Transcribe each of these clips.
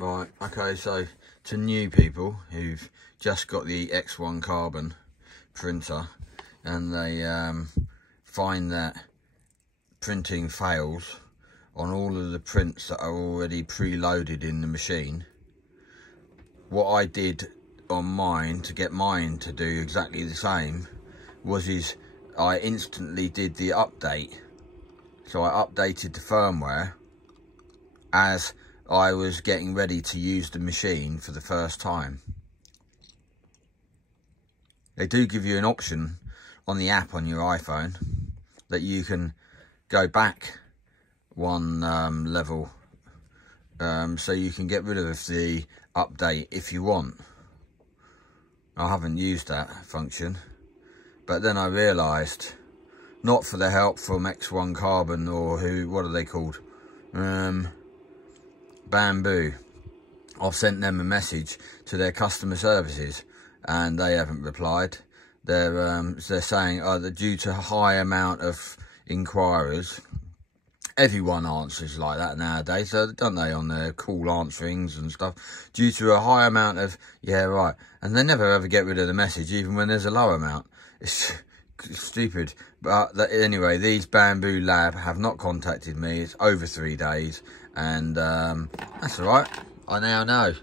Right, okay, so to new people who've just got the X1 Carbon printer and they find that printing fails on all of the prints that are already preloaded in the machine, what I did on mine to get mine to do exactly the same was I instantly did the update. So I updated the firmware as I was getting ready to use the machine for the first time. They do give you an option on the app on your iPhone that you can go back one level, so you can get rid of the update if you want. I haven't used that function, but then I realised, not for the help from X1 Carbon or what are they called? Bambu. I've sent them a message to their customer services and they haven't replied. They're saying that due to a high amount of inquiries, everyone answers like that nowadays, don't they, on their call answerings and stuff, due to a high amount of, yeah, right, and they never ever get rid of the message even when there's a low amount. It's stupid. But anyway, these Bambu Lab have not contacted me. It's over 3 days, and that's all right. I now know.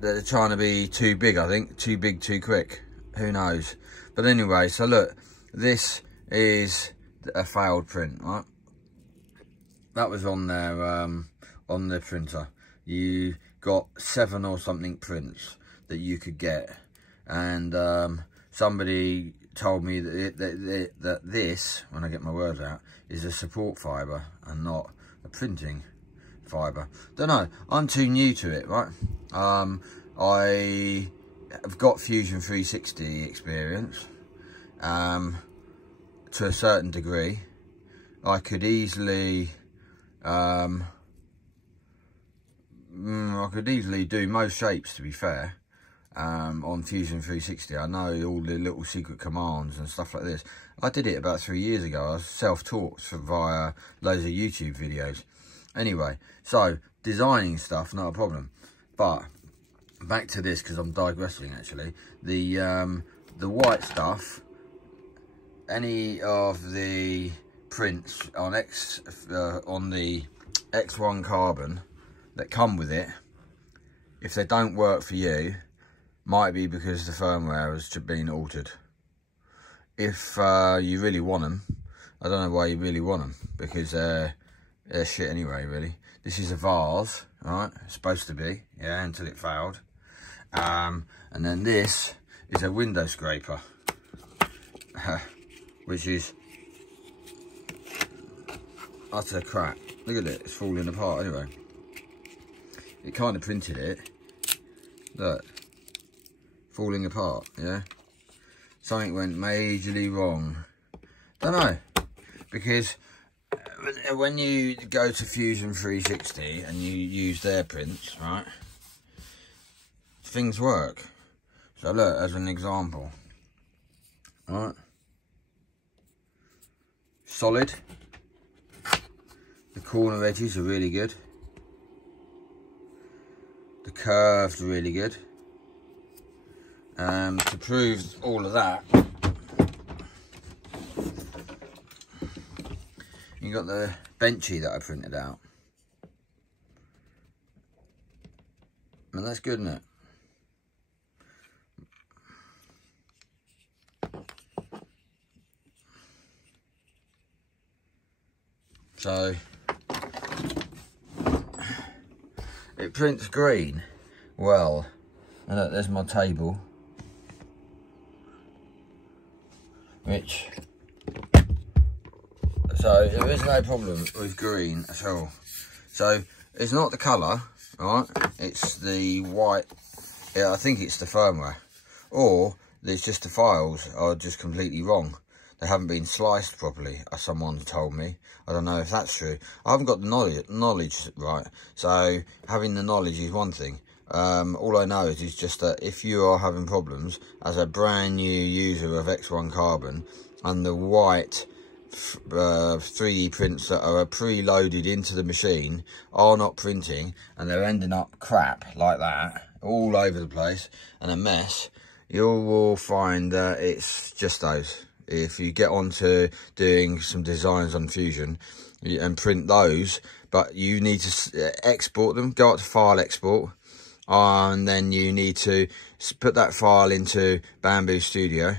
They're trying to be too big, I think. Too big, too quick. Who knows? But anyway, so look, this is a failed print, right? That was on there, on the printer. You got 7 or something prints that you could get, and somebody told me that this, when I get my words out, is a support fibre and not a printing fibre. Don't know, I'm too new to it, right? I have got Fusion 360 experience to a certain degree. I could easily do most shapes, to be fair. On Fusion 360, I know all the little secret commands and stuff like this. I did it about 3 years ago. I was self-taught via loads of YouTube videos. Anyway, so designing stuff, not a problem. But back to this, because I'm digressing actually. The white stuff, any of the prints on the X1 Carbon that come with it, if they don't work for you, might be because the firmware has been altered. If you really want them, I don't know why you really want them, because they're shit anyway, really. This is a vase, right? It's supposed to be, yeah, until it failed. And then this is a window scraper, which is utter crap. Look at it, it's falling apart anyway. It kind of printed it. Look. Falling apart, yeah? Something went majorly wrong. Don't know, because when you go to Fusion 360 and you use their prints, right, things work. So look, as an example, right, solid. The corner edges are really good. The curve's really good. To prove all of that, you got the benchy that I printed out. I mean, that's good, isn't it? So it prints green well. And look, there's my table, which, so there is no problem with green at all. So it's not the colour, right? It's the white. Yeah, I think it's the firmware, or there's just the files are just completely wrong. They haven't been sliced properly, as someone told me. I don't know if that's true. I haven't got the knowledge right. So having the knowledge is one thing. All I know is just that if you are having problems as a brand new user of X1 Carbon and the white 3D prints that are pre-loaded into the machine are not printing, and they're ending up crap like that all over the place and a mess, you will find that it's just those. If you get onto doing some designs on Fusion and print those, but you need to export them, go up to file export, and then you need to put that file into Bambu Studio,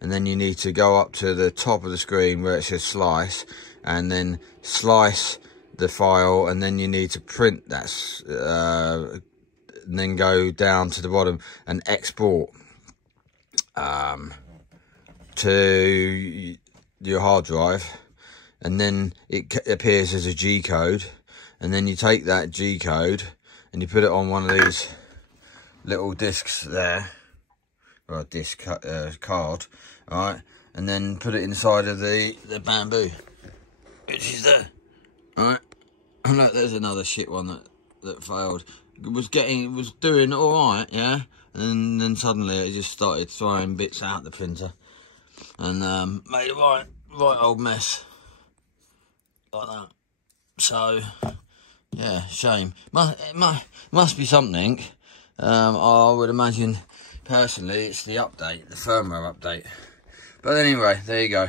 and then you need to go up to the top of the screen where it says slice, and then slice the file, and then you need to print that, and then go down to the bottom and export to your hard drive, and then it appears as a G code, and then you take that G code and you put it on one of these little discs there, or a disc card, right, and then put it inside of the Bambu, which is there, right. And look, there's another shit one that failed. It was doing all right, yeah, and then suddenly it just started throwing bits out the printer, and made a right old mess like that. So yeah, shame. Must be something. I would imagine personally it's the update, the firmware update. But anyway, there you go.